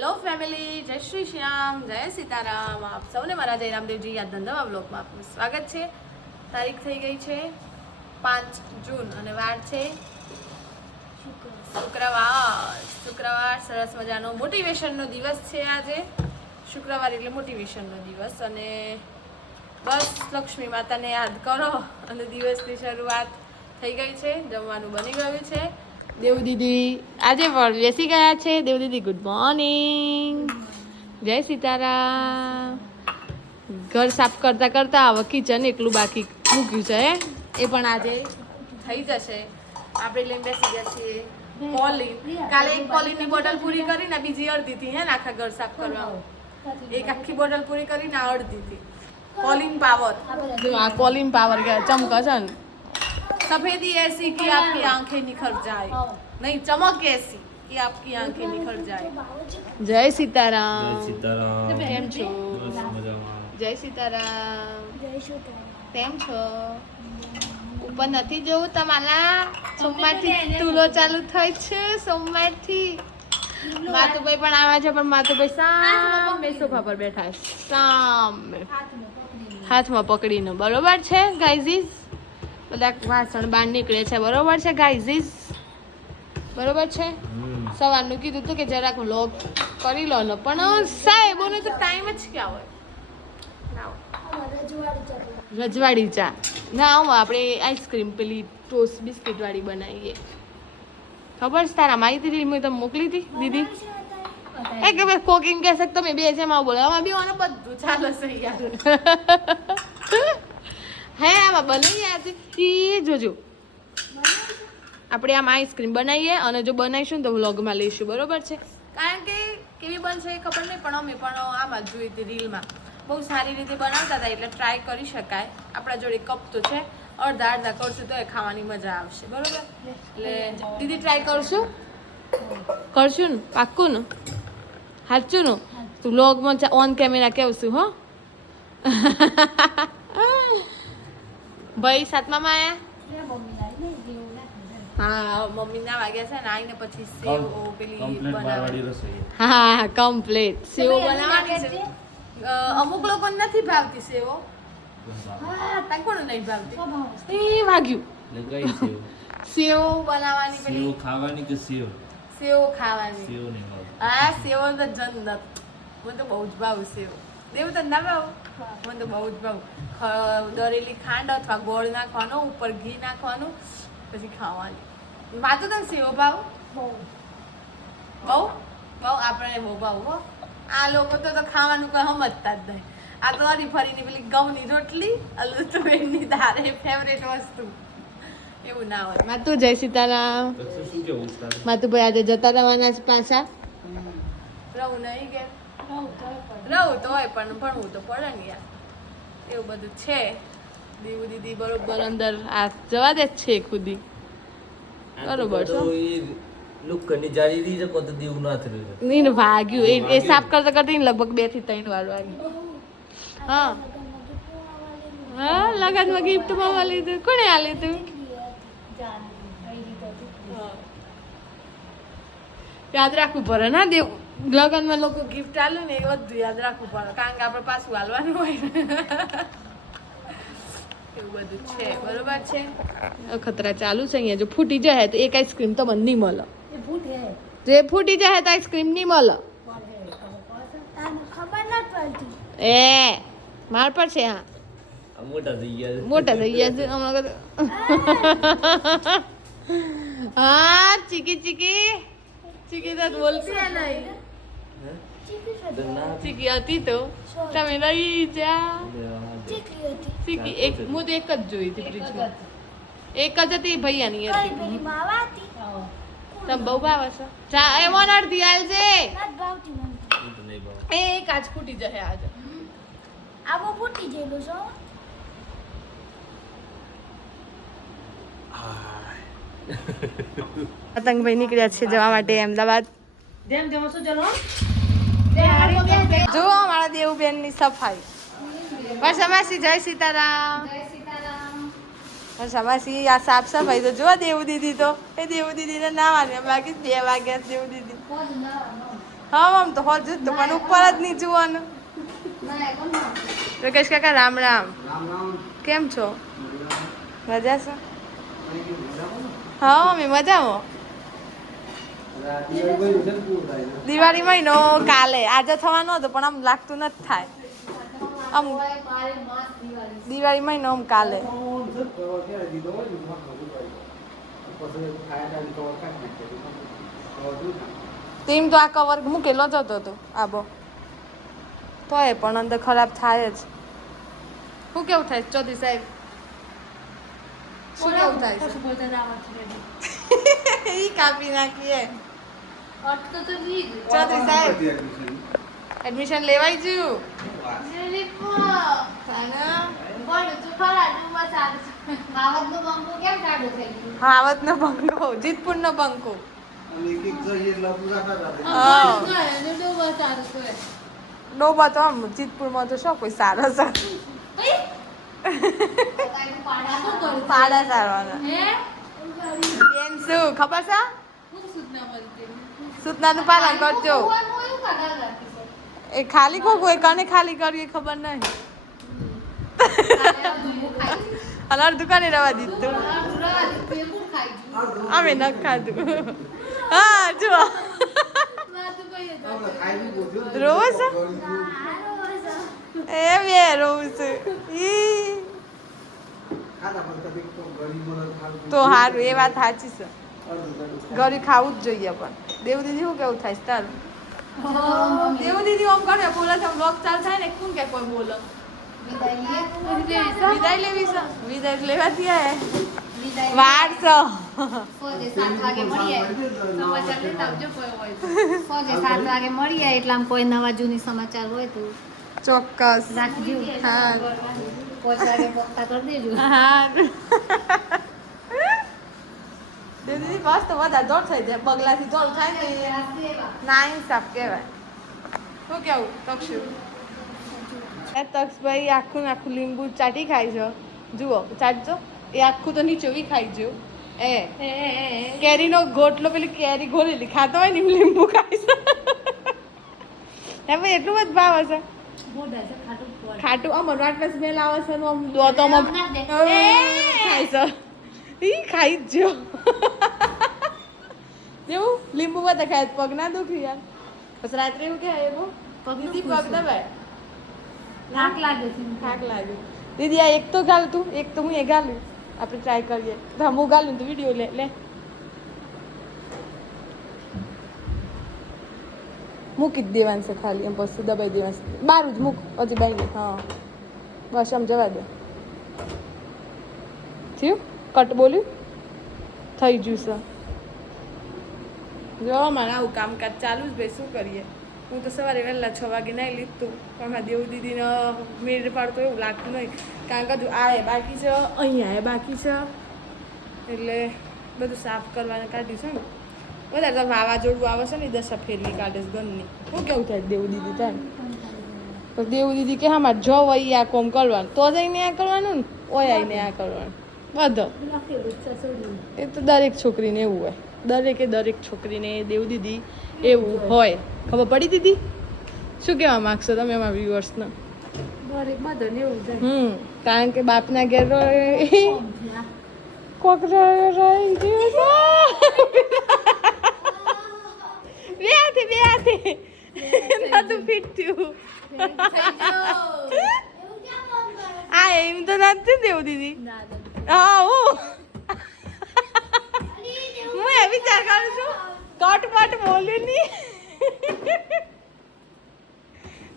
Hello family, જય શ્રી શ્યામ, જય સીતારામ. આપ સૌને મારા જય રામદેવજી યાદ ધંધાવા બ્લોગમાં આપનું સ્વાગત છે. તારીખ થઈ ગઈ છે 5 જૂન અને વાર છે શુક્રવાર. સરસ મજાનો મોટિવેશનનો દિવસ છે આજે. શુક્રવાર એટલે મોટિવેશનનો દિવસ. અને બસ લક્ષ્મી માતાને યાદ કરો અને દિવસની શરૂઆત થઈ ગઈ છે. જમવાનું બની ગયું છે. દેવ દીદી આજે પણ બેસી ગયા છે. દેવ દીદી ગુડ મોર્નિંગ, જય સીતારામ. ઘર સાફ કરતા કરતા હવે કિચન એકલું બાકી મૂક્યું છે. એ પણ આજે થઈ જશે. આપણે લઈને બેસી ગયા છીએ કોલિન. કાલે એક કોલિનની બોટલ પૂરી કરીને બીજી અડધી હતી હે ને આખા ઘર સાફ કરવામાં. એક આખી બોટલ પૂરી કરીને અડધી હતી. કોલિન પાવર, જો આ કોલિન પાવર કે ચમક છે ને. सफेदी ऐसी कि आपकी आंखें निखर जाए, नहीं चमक ऐसी कि आपकी आंखें निखर जाए. जय सीताराम. જય સીતારામ. કેમ છો? બસ મજામાં. જય સીતારામ. કેમ છો? ઉપર નથી જવું તમારા? સોમવારથી તુલો ચાલુ થઈ છે. સોમવારથી માતુભાઈ પણ આવે છે, પણ માતુભાઈ સામે સોફા પર બેઠા છે, સામે હાથમાં પકડીને. બરોબર છે ગાઈઝીસ? બધા વાસણ બહાર નીકળે છે. બરોબર છે ગાઈઝીસ? બરોબર છે. સવારનું કીધું હતું કે જરાક વ્લોગ કરી લો ને, પણ સાહેબોને તો ટાઈમ જ ક્યાં હોય. રજવાડી ચા ના હું આપણે આઈસ્ક્રીમ પેલી ટોસ્ટ બિસ્કિટ વાળી બનાવીએ. ખબર છે તારા માહિતી હતી મેં તમે મોકલી હતી દીદી? એ કે ભાઈ કોકિંગ કહેશે તમે બે છે માં બોલે આમાં બી મને બધું ચાલે છે યાર. હે આમાં બનાવીએ આજે એ જોજો. આપણે આમ આઈસ્ક્રીમ બનાવીએ અને જો બનાવીશું ને તો વ્લોગમાં લઈશું. બરોબર છે? કારણ કે કેવી બનશે એ ખબર નહીં, પણ અમે પણ આમાં જોઈ હતી રીલમાં. બહુ સારી રીતે બનાવતા હતા એટલે ટ્રાય કરી શકાય. આપણા જોડે કપ તો છે, અડધા અડધા કરશું તો એ ખાવાની મજા આવશે. બરોબર? એટલે દીદી ટ્રાય કરશું ને પાક્કું ને? સાચું ને? તું વ્લોગમાં ઓન કેમેરા કહેશું હો. ભાઈ સાતમામાં આયા? હા મમ્મી ના વાગ્યા છે ને. આવીને પછી સેવ પેલી બનાવવાની. હા કમ્પ્લીટ સેવ બનાવવાની છે. અમુક લોકોને નથી ભાવતી સેવો. તને કોણ નહીં ભાવતી? એ વાગ્યું. સેવ બનાવવાની પેલી સેવ ખાવાની કે સેવ? સેવ ખાવાની. સેવ નહીં ભાવતી. હા સેવ તો જન્નત. મને તો બહુ જ ભાવ સેવ. દેવ તને ના ભાવ? મને તો બહુ જ ભાવ. દરેલી ખાંડ અથવા ગોળ નાખવાનો, ઉપર ઘી નાખવાનું, પછી ખાવાની. માતો તને સેવ ભાવ? બહુ બહુ બહુ આપણે બહુ ભાવ હો. આ લોકો તો ખાવાનું કોઈ સમજતા જ નહીં. આ તો હરી ફરીની પેલી ઘઉંની રોટલી, અલુ તુવેરની દાળ એ ફેવરેટ વસ્તુ. એવું ના હોય. માતું જય સીતારામ. શું કેવું તારે? માતું ભાઈ આજે જતા રહેવાના છે પાછા? રહું નહીં કે રહું તો હોય પણ ભણવું તો પડે ને યાર. એવું બધું છે. દીવું દીદી બરોબર અંદર આ જવા દે જ છે ખુદી. બરોબર છે. લુકની જાળી લીધે કોત દીવ ના થયું. નીન ભાગ્યું એ સાફ કરતા કરતા લગભગ 2 થી 3 વાર વાગ્યું. હા હા લગનમાં ગિફ્ટ માં લીધું. કોણે આ લીધું? યાદ રાખવું પડે ના દેવ. લગનમાં લોકો ગિફ્ટ આલે ને એ બધું યાદ રાખવું પડે, કારણ કે આપણે પાછું હાલવાનું હોય ને. એવું બધું છે. બરોબર છે. ખતરા ચાલુ છે અહીંયા. જો ફૂટી જાય તો એક આઈસ્ક્રીમ તો મને નહીં મળે. જે ફૂટી જાય તો આઈસ્ક્રીમ નહીં મળે. એ માર પર છે. હા મોટા થઈ ગયા. મોટા થઈ ગયા છે હમણાં. હા ચીકી ચીકી ચીકી તો બોલતી નહીં. ચીકી હતી તો તમે રહી જા. ચીકી એક હું તો એક જ જોઈ હતી ફ્રીજમાં. એક જ હતી ભૈયાની હતી. તમે બહુ ભાવ હશે. ચા એ મોન અડધી હાલ છે. એ કાચ ફૂટી જશે આજે. આવો ફૂટી ગયેલું છો. પતંગભાઈ નીકળ્યા છે જવા માટે અમદાવાદ. જુઓ મારા દેવબેન ની સફાઈ. વર્ષામાસી જય સીતારામ. વર્ષામાસી આ સાફ સફાઈ તો જુઓ. દેવું દીદી તો એ દેવું દીદી ને ના વાગે બાકી 2 વાગ્યા. દેવું દીદી હા આમ તો હોજ તો પણ ઉપર જ નહીં જોવાનું પ્રકાશ કાકા રામ રામ કેમ છો મજા છો હા અમે મજામાં દિવાળી મહિનો કાલે આજે થવાનો હતો પણ આમ લાગતું નથી થાય આમ દિવાળી મહિનો આમ કાલે તેમ તો આ કવર મૂકેલો જ હતો આબો તોય પણ અંદર ખરાબ થાય જ શું કેવું થાય ચૌધરી સાહેબ શું કેવું થાય ઈ કાપી નાખીએ ચૌધરી સાહેબ એડમિશન લેવાય ગયું હાવતનો બંકો જીતપુરનો બંકો ડોબા તો આમ જીતપુરમાં તો શું કોઈ સારો છે પાડા સારવાના બેન શું ખબર છે સૂચનાનું પાલન કરજો એ ખાલી કોઈ કને ખાલી કરવી ખબર નહીં અલાર દુકાને રવા દીધું અમે ન ખાધું હા જુઓ રોજ એ બે રોજ તો સારું એ વાત સાચી છે ઘરે ખાવું જ જોઈએ પણ દેવ દીદી શું કેવું થાય તારું દેવ દીદી આમ કરે બોલે છે વ્લોગ ચાલ થાય ને કોણ કે કોઈ બોલે વિદાય લેવી છે વિદાય લેવાથી આય વાર છે 7 વાગે મળીએ એટલે આમ કોઈ નવા જૂની સમાચાર હોય તો ચોક્કસ રાખજો હા 5 વાગે પક્કા કરી દેજો હા દીદી બસ તો વધારે દોડ થઈ જાય બગલાથી દોડ થાય ને ના ઇન્સાફ કહેવાય શું કેવું તક્ષુ તક્ષભાઈ આખું આખું લીંબુ ચાટી ખાય છે જુઓ ચાટજો એ આખું તો નીચોવી ખાઈ જો એ કેરીનો ગોટલો પેલી કેરી ગોળેલી ખાતો હોય ને લીંબુ ખાય છે એમ એટલું બધું ભાવ હશે ખાટું આમ રાટના સ્મેલ આવે છે આમ દોતો ખાય છે ઈ ખાઈ જ જો જેવું લીંબુ બધા ખાય પગ ના દુખી યાર પછી રાત્રે એવું કે એ બહુ દીદી પગ દબાય થાક લાગે છે થાક લાગે દીદી આ એક તો ગાલ તું એક તો હું એ ગાલું આપણે ટ્રાય કરીએ તો હું ગાલું તો વિડીયો લે મૂકી જ દેવાનું છે ખાલી એમ પછી દબાઈ દેવાનું છે બારું જ મૂક હજી બાઈ હા બસ આમ જવા દે થયું કટ બોલ્યું થઈ ગયું છે જો મારે આવું કામકાજ ચાલુ જ ભાઈ શું કરીએ હું તો સવારે વહેલા 6 વાગે નાહી લીધું પણ મારા દેવ દીદીને મેળ પાડતો એવું લાગતું નહીં કારણ કે આ એ બાકી છે અહીંયા એ બાકી છે એટલે બધું સાફ કરવાને કાઢ્યું છે ને વધારે તો વાવાઝોડું આવે છે ને દશા ફેરવી કાઢે છે ગમની શું કેવું થાય દેવ દીદી થાય તો દેવ દીદી કે હા મારે જો વહી આ કોમ કરવાનું તો જઈને આ કરવાનું ને ઓય આવીને આ કરવાનું બધો એ તો દરેક છોકરીને એવું હોય દરેક છોકરીને દેવ દીદી એવું હોય ખબર પડી દીદી શું કહેવા માગશો તમે એમાં વ્યુઅર્સને કારણ કે બાપના ઘેર કોક રહી ગયું બે હાથે નતું ફિટ થયું આ એમ તો નથી દેવું દીદી હા હું એ વિચાર કરું છું કટ બોલ્યું નહીં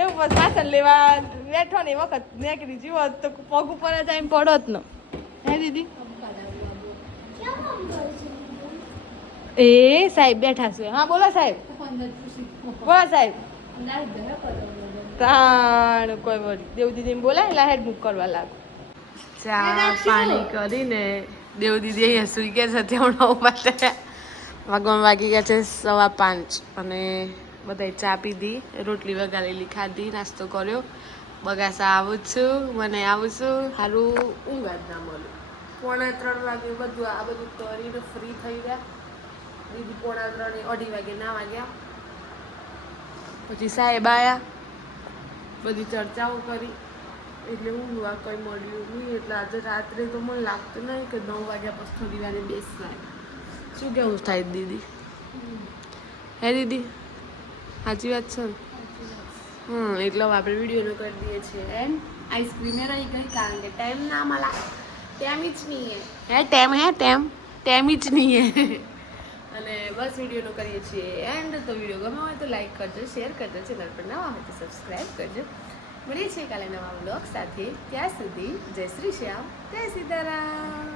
એવું બસ વાસણ લેવા બેઠો ને એ વખત નીકળી જીવો તો પગ ઉપર જ આવીને પડો જ ન હે દીદી એ સાહેબ બેઠા છે હા બોલો સાહેબ તાણ કોઈ બોલ દેવ દીદીને બોલાય એટલે હેડ બુક કરવા લાગુ ચા પાણી કરીને દેવ દીદી અહીંયા સુઈ ગયા છે ત્યાં ઉભા થયા વાગી ગયા છે 5:15 અને બધાય ચા પીધી રોટલી વગાડેલી ખાધી નાસ્તો કર્યો બગાસા આવું છું મને આવું છું સારું ઊંઘ જ ના મળ્યું 2:45 વાગે બધું આ બધું કરીને ફ્રી થઈ ગયા દીદી 2:45 2:30 વાગે ના વાગ્યા પછી સાહેબ આયા, બધી ચર્ચાઓ કરી, એટલે ઊંઘવા કંઈ મળ્યું નહીં. એટલે આજે રાત્રે તો મને લાગતું નહીં કે 9 વાગ્યા પછી થોડી વાર બેસવાય. શું કેવું થાય દીદી? હે દીદી, સાચી વાત છે ને? એટલે હવે આપણે વિડીયોનો કરી દઈએ છીએ. એન્ડ આઈસ્ક્રીમે રહી ગઈ કારણ કે ટાઈમ ના મળા, ટાઈમ જ નહીં હે ટાઈમ જ નહીં હે. અને બસ વિડીયોનો કરીએ છીએ એન્ડ. તો વિડીયો ગમ્યો હોય તો લાઈક કરજો, શેર કરજો, ચેનલ પર નવા હોય તો સબસ્ક્રાઈબ કરજો. મળીએ છીએ કાલે નવા વ્લોગ સાથે. ત્યાં સુધી જય શ્રી શ્યામ, જય સીતારામ.